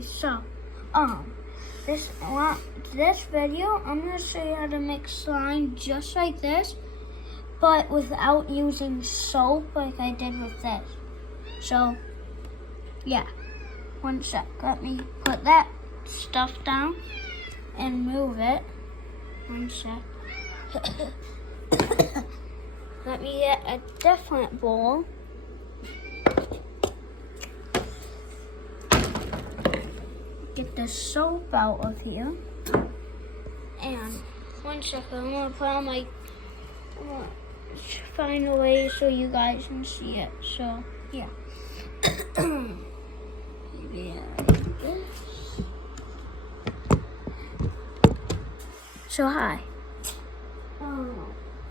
guys, so this video I'm gonna show you how to make slime just like this, but without using soap like I did with this. So yeah, one sec, let me put that stuff down and move it. One sec. Let me get a different bowl. Get the soap out of here. And one second, I'm gonna put on I'm gonna find a way so you guys can see it. So yeah. Maybe like this. So hi.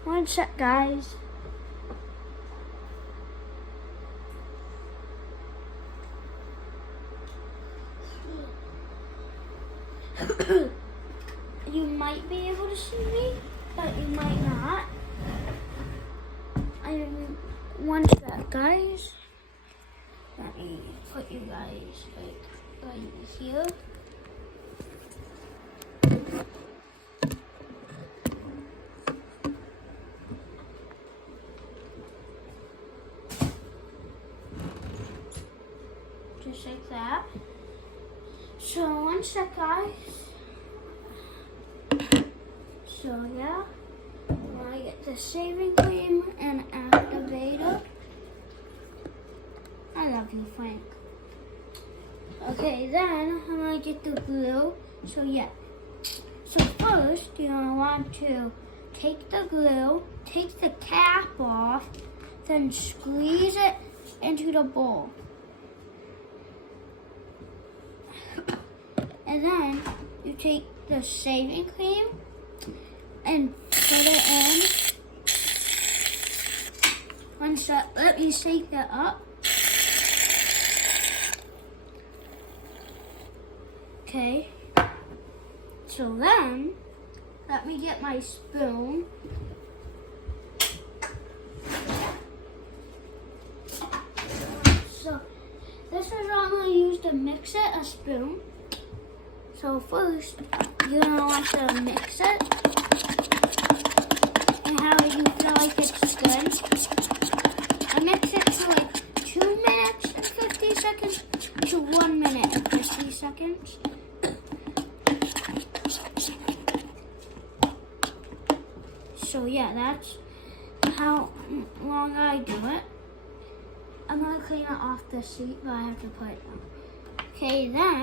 One sec, guys. You might be able to see me, but you might not. One sec, guys. Let me put you guys like right here. Just like that. So one sec, guys. So yeah, I'm gonna get the shaving cream and activator. I love you, Frank. Okay, then I'm gonna get the glue. So yeah. So first, you're gonna want to take the glue, take the cap off, then squeeze it into the bowl. And then you take the shaving cream and put it in. One sec, let me shake that up. Okay. So then, let me get my spoon. So this is what I'm going to use to mix it, a spoon. So first, you're going to want to mix it. And how you feel like it's good. I mix it for like 2 minutes and 50 seconds to 1 minute and 50 seconds. So yeah, that's how long I do it. I'm going to clean it off the sheet, but I have to put it down. Okay, then